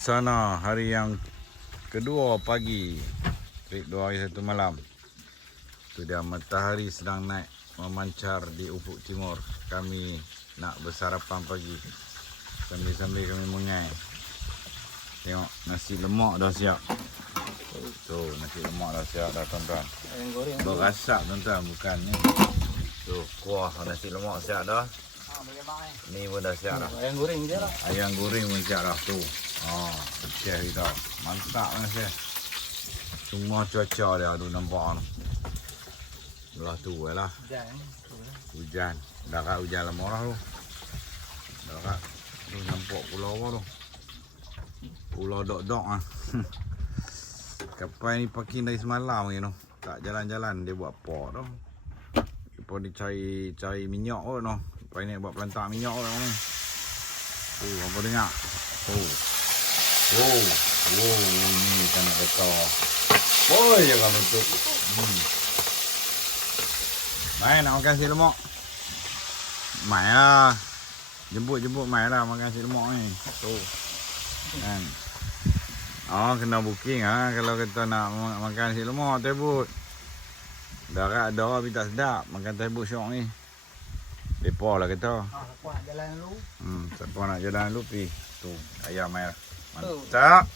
Sana hari yang kedua pagi, trip 2 hari 1 malam. Tu dia matahari sedang naik memancar di ufuk timur. Kami nak bersarapan pagi sambil-sambil kami mengai. Tengok nasi lemak dah siap. Tu nasi lemak dah siap dah tuan-tuan. Ayam goreng. Berasap tuan-tuan, bukan ni. Tu kuah nasi lemak siap dah. Ni pun dah siap dah. Ayam goreng je lah. Ayam goreng pun siap dah tu. Chef kita. Mantap kan chef. Semua cuaca dia tu nampak tu. Belah tu lah. Hujan. Dah kat hujan lama dah tu. Dah kat. Tu nampak pulau apa tu. Pulau dok-dok ah. Kapal ni parking dari semalam ni tu. Tak jalan-jalan dia buat port tu. Lepas dia cari minyak kot tu. Lepas ni buat pelantak minyak kot ni. Apa dengar? Ni kan nak bekal. Jangan bentuk. Mai nak makan nasi lemak. Mai lah. Jemput mai lah makan nasi lemak ni. Tu. Kan. Kena booking kalau kita nak makan nasi lemak tebut. Darat ada tapi tak sedap makan tebut syok ni. Depa lah kata. Siapa nak jalan dulu? Siapa nak jalan dulu pergi. Tu ayam mai lah. Mantap.